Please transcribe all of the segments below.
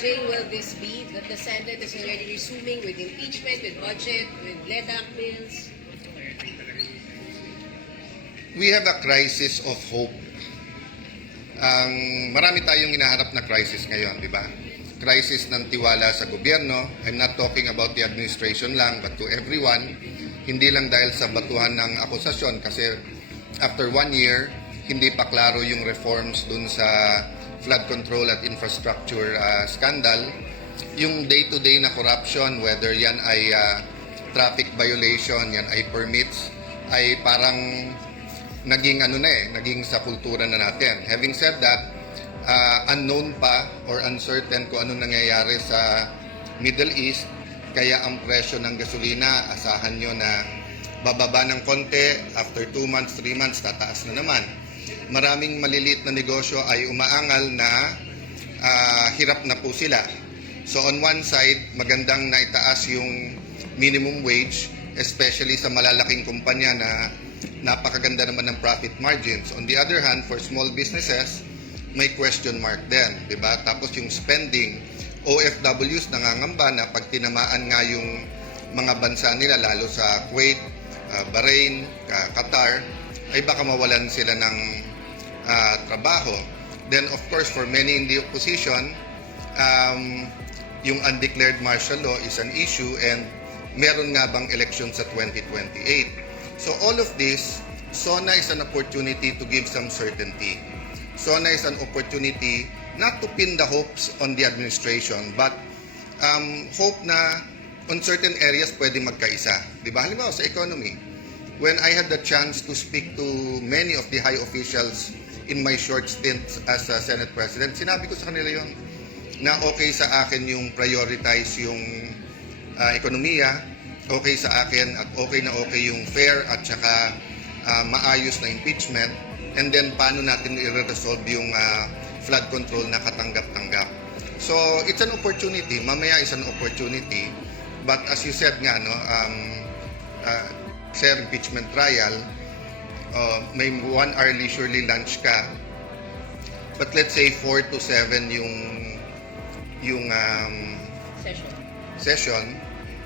Jay, will this be that the Senate is already resuming with impeachment, with budget, with LEDAC bills? We have a crisis of hope. Marami tayong hinaharap na crisis ngayon, di ba? Crisis ng tiwala sa gobyerno. I'm not talking about the administration lang, but to everyone. Hindi lang dahil sa batuhan ng akusasyon kasi after 1 year, hindi pa klaro yung reforms dun sa flood control at infrastructure scandal. Yung day-to-day na corruption, whether yan ay traffic violation, yan ay permits, ay parang naging naging sa kultura na natin. Having said that, unknown pa or uncertain kung ano nangyayari sa Middle East, kaya ang presyo ng gasolina, asahan nyo na bababa ng konti, after 2 months, 3 months, tataas na naman. Maraming maliliit na negosyo ay umaangal na hirap na po sila. So on one side, magandang naitaas yung minimum wage, especially sa malalaking kumpanya na napakaganda naman ng profit margins. On the other hand, for small businesses, may question mark din, di ba? Tapos yung spending, OFWs nangangamba na pag tinamaan nga yung mga bansa nila, lalo sa Kuwait, Bahrain, Qatar, ay baka mawalan sila ng trabaho. Then of course, for many in the opposition, yung undeclared martial law is an issue and meron nga bang election sa 2028. So all of this, SONA is an opportunity to give some certainty. SONA is an opportunity not to pin the hopes on the administration, but hope na on certain areas pwede magkaisa. Di ba? Halimbawa sa economy, when I had the chance to speak to many of the high officials in my short stint as a Senate President, sinabi ko sa kanila yon na okay sa akin yung prioritize yung ekonomiya, okay sa akin at okay yung fair at saka maayos na impeachment, and then paano natin i-resolve yung flood control na katanggap-tanggap. So it's an opportunity, mamaya is an opportunity, but as you said nga, no, sa impeachment trial, may 1 hour leisurely lunch ka, but let's say 4 to 7 yung session.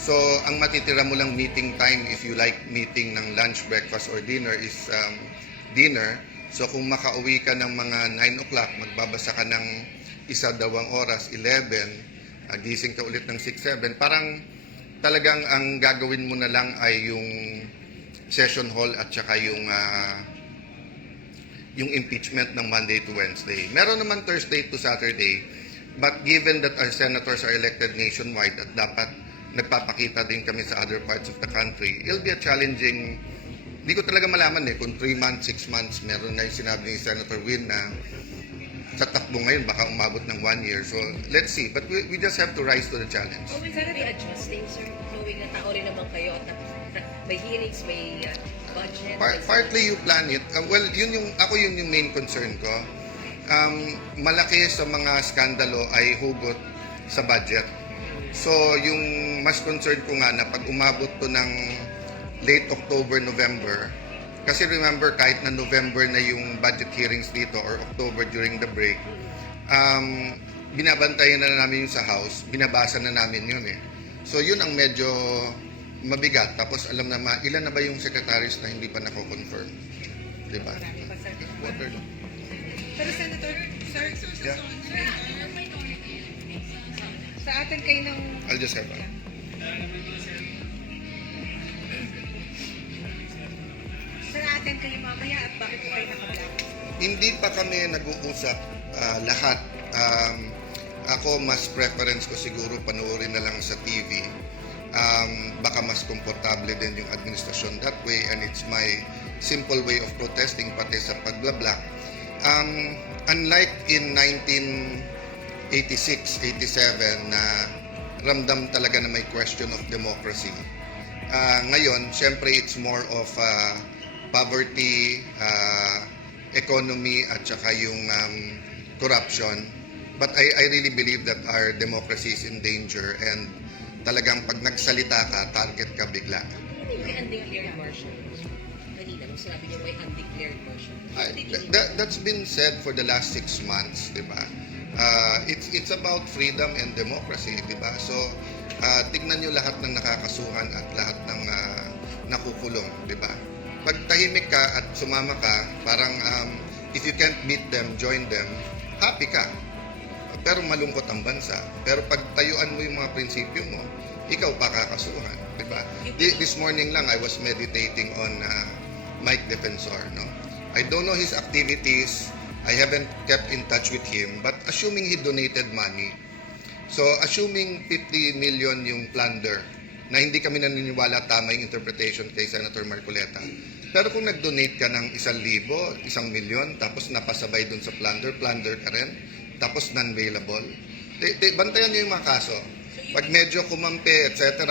So ang matitira mo lang meeting time, if you like meeting ng lunch, breakfast, or dinner, is dinner. So kung makauwi ka ng mga 9 o'clock, magbabasa ka ng 1-2 oras, 11, gising ka ulit ng 6-7, parang talagang ang gagawin mo na lang ay yung session hall at saka yung impeachment ng Monday to Wednesday. Meron naman Thursday to Saturday, but given that our senators are elected nationwide at dapat nagpapakita din kami sa other parts of the country, it'll be a challenging. Hindi ko talaga malaman kung 3 months, 6 months, meron nga yung sinabi ni Senator Win na sa takbo ngayon baka umabot ng 1 year. So let's see, but we just have to rise to the challenge. Oh, will that be adjusting, sir? Knowing na tao rin naman kayo at may hearings, may budget. Partly you plan it. Well, yun yung main concern ko. Malaki sa mga skandalo ay hugot sa budget. So yung mas concerned ko nga na pag umabot to ng late October, November, kasi remember kahit na November na yung budget hearings dito or October during the break, binabantayan na namin yung sa House, binabasa na namin yun So yun ang medyo mabigat. Tapos alam na ilan na ba yung secretaries na hindi pa nako-confirm? Di ba? Water lang. Pero Senator, sir, Yeah. sa atin kayo ng... I'll just have one. Sa atin kayo mamaya at bakit po kayo nakablock? Hindi pa kami nag-uusap lahat. Ako, mas preference ko siguro panoorin na lang sa TV. Baka mas komportable din yung administrasyon that way, and it's my simple way of protesting pati sa pagbablock. Unlike in 1986, 87 na ramdam talaga na may question of democracy. Ngayon, syempre it's more of poverty, economy at saka yung corruption. But I really believe that our democracy is in danger, and talagang pag nagsalita ka, target ka bigla. May undeclared martial. Kanina, nung sinabi niyo may undeclared martial. That's been said for the last 6 months, di ba? It's about freedom and democracy, di ba? So, tignan nyo lahat ng nakakasuhan at lahat ng nakukulong, di ba? Pag tahimik ka at sumama ka, parang if you can't beat them, join them, happy ka. Pero malungkot ang bansa. Pero pag tayuan mo yung mga prinsipyo mo, ikaw pa kakasuhan, di ba? This morning lang, I was meditating on Mike Defensor, no? I don't know his activities. I haven't kept in touch with him, but assuming he donated money, so assuming 50 million yung plunder, na hindi kami naniniwala tama yung interpretation kay Senator Marcoleta. Pero kung nag-donate ka ng 1,000, 1,000,000, tapos napasabay dun sa plunder ka rin, tapos non-bailable, bantayan nyo yung mga kaso. Pag medyo kumampi, etc.,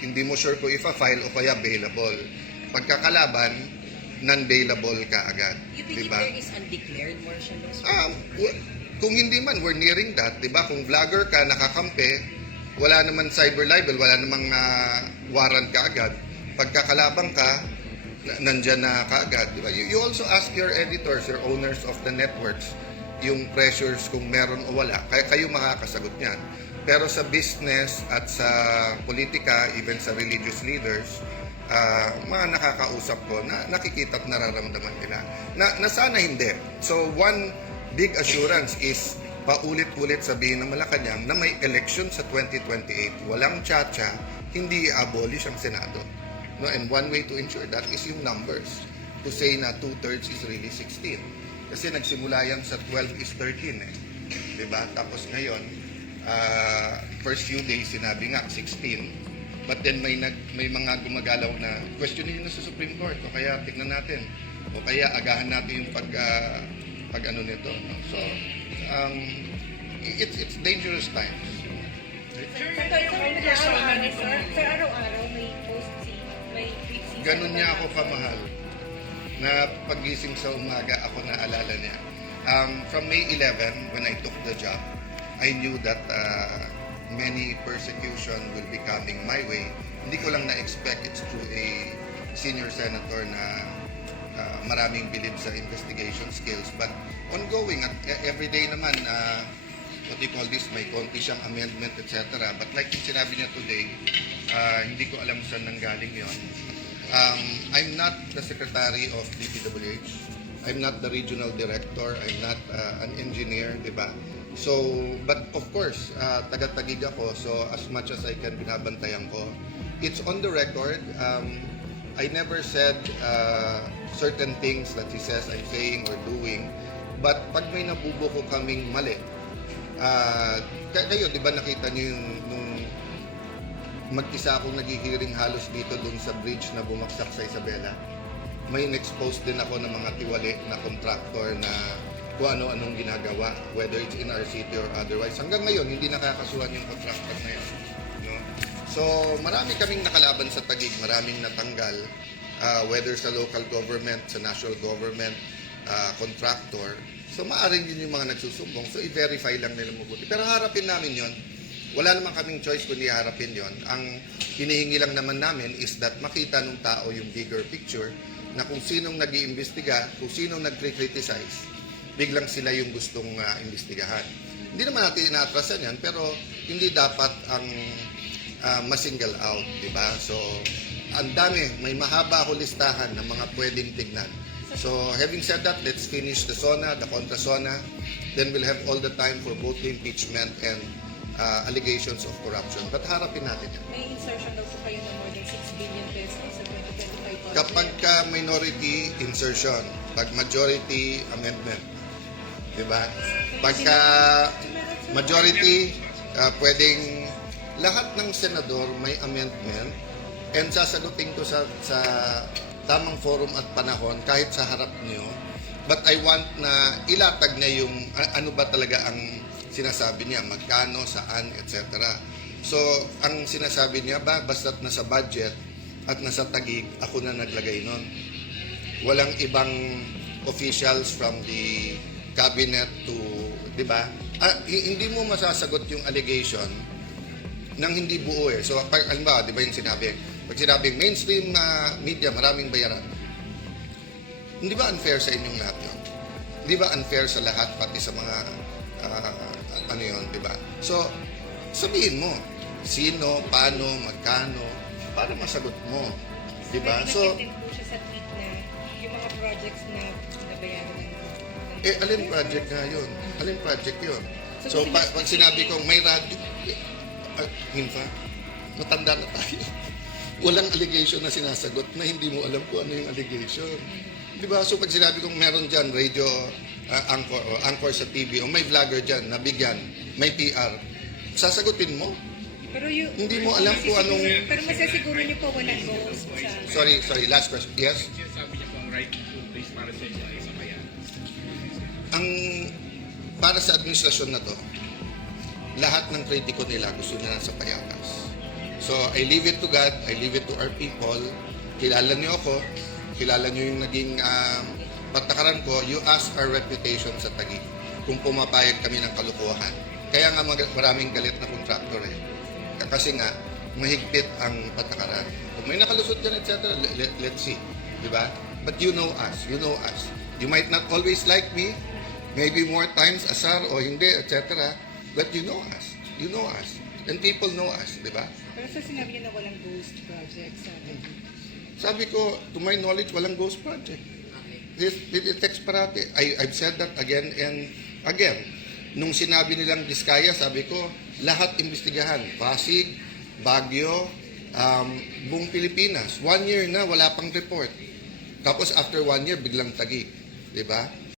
hindi mo sure kung ifa-file o kaya bailable. Pagkakalaban, non-bailable ka agad. You believe diba? there is undeclared martial law? Kung hindi man, we're nearing that, di ba? Kung vlogger ka, nakakampi, wala naman cyber libel, wala namang warrant ka agad. Pagkakalabang ka, nandyan na ka agad, di ba? You also ask your editors, your owners of the networks, yung pressures kung meron o wala. Kaya kayo makakasagot niyan. Pero sa business at sa politika, even sa religious leaders, mga nakakausap ko na nakikita at nararamdaman nila na sana hindi. So one big assurance is paulit-ulit sabihin ng Malacanang na may election sa 2028, walang tsa-tsa, hindi i-abolish ang Senado. No, and one way to ensure that is yung numbers. To say na 2/3 is really 16. Kasi nagsimula yan sa 12 is 13 eh. Diba? Tapos ngayon, first few days sinabi nga 16. But then may mga gumagalaw na questionin na sa Supreme Court o kaya tignan natin o kaya agahan natin yung pag ano nito. No? So it's dangerous times. Sir, araw-araw may post may tweet si Ganun niya ako kamahal na pagising sa umaga ako naalala niya. From May 11 when I took the job, I knew that many persecution will be coming my way. Hindi ko lang na-expect it's through a senior senator na maraming bilib sa investigation skills. But ongoing, at every day naman, what do you call this, may konti siyang amendment, etc. But like yung sinabi niya today, hindi ko alam saan nanggaling yon. I'm not the secretary of DPWH. I'm not the regional director. I'm not an engineer, di ba? So, but of course, taga-tagig ako, so as much as I can, binabantayan ko. It's on the record. I never said certain things that he says I'm saying or doing, but pag may nabubuko kaming mali, kayo, di ba nakita niyo yung nung mag-isa akong naghihiring halos dito dun sa bridge na bumagsak sa Isabela? May in-expose din ako ng mga tiwali na contractor na kung ano-anong ginagawa, whether it's in our city or otherwise. Hanggang ngayon, hindi nakakasuhan yung contractor na yun. No? So, marami kaming nakalaban sa Taguig, maraming natanggal, whether sa local government, sa national government, contractor. So, maaaring yun yung mga nagsusumbong. So, i-verify lang nila mabuti. Pero harapin namin yon. Wala naman kaming choice kundi harapin yon. Ang hinihingi lang naman namin is that makita ng tao yung bigger picture na kung sinong nag-iimbestiga, kung sinong nag-criticize, biglang sila yung gustong imbestigahan. Hindi naman natin inaatrasan yan, pero hindi dapat ang ma-single out, di ba? So, ang dami, may mahaba ako listahan ng mga pwedeng tignan. So, having said that, let's finish the SONA, the contra SONA, then we'll have all the time for both the impeachment and allegations of corruption. But harapin natin yan. May insertion daw po kayo ng more than 6 billion pesos sa 2025 budget. Kapag ka minority, insertion. Pag majority, amendment. Diba? Pagka majority, pwedeng lahat ng senador may amendment and sasagutin ko sa tamang forum at panahon kahit sa harap niyo. But I want na ilatag niya yung ano ba talaga ang sinasabi niya, magkano, saan, etc. So, ang sinasabi niya ba, basta't nasa budget at nasa Taguig, ako na naglagay nun. Walang ibang officials from the cabinet to, di ba? Hindi mo masasagot yung allegation nang hindi buo eh. So, halimbawa, di ba yung sinabi? Pag sinabing mainstream media, maraming bayaran. Hindi ba unfair sa inyong lahat yun? Hindi ba unfair sa lahat, pati sa mga ano yun, di ba? So, sabihin mo, sino, paano, magkano, para masagot mo. Di ba? So, Nag-attend po siya sa tweet na yung mga projects na nabayaran ng alin project nga yun? Alin project yun? So, pag sinabi kong may radyo, Hinfa, matanda na tayo. Walang allegation na sinasagot na hindi mo alam kung ano yung allegation. Di ba? So, pag sinabi kong meron dyan, radio anchor o anchor sa TV, o may vlogger dyan, nabigyan, may PR, sasagutin mo? Pero yung, Hindi mo alam kung anong... Pero masasiguro niyo po walang goals sa... Sorry, last question. Yes? Sabi niya po ang right to food place para sa inyo ay sa bayan. Ang para sa administrasyon na to, lahat ng kritiko nila gusto nila sa payakas. So, I leave it to God, I leave it to our people. Kilala niyo ako, kilala niyo yung naging patakaran ko, you ask our reputation sa Taguig kung pumapayag kami ng kalukuhan. Kaya nga maraming galit na kontraktor eh. Kasi nga, mahigpit ang patakaran. Kung may nakalusot dyan, etc., let's see. Diba? But you know us. You might not always like me, maybe more times asar o hindi, etc. But you know us. And people know us, di ba? Pero sa sinabi niyo na walang ghost project sa Sabi ko, to my knowledge, walang ghost project. It takes parati. I've said that again and again. Nung sinabi nilang Diskaya, sabi ko, lahat imbestigahan. Pasig, Baguio, buong Pilipinas. 1 year na, wala pang report. Tapos after 1 year, biglang Taguig. Di ba?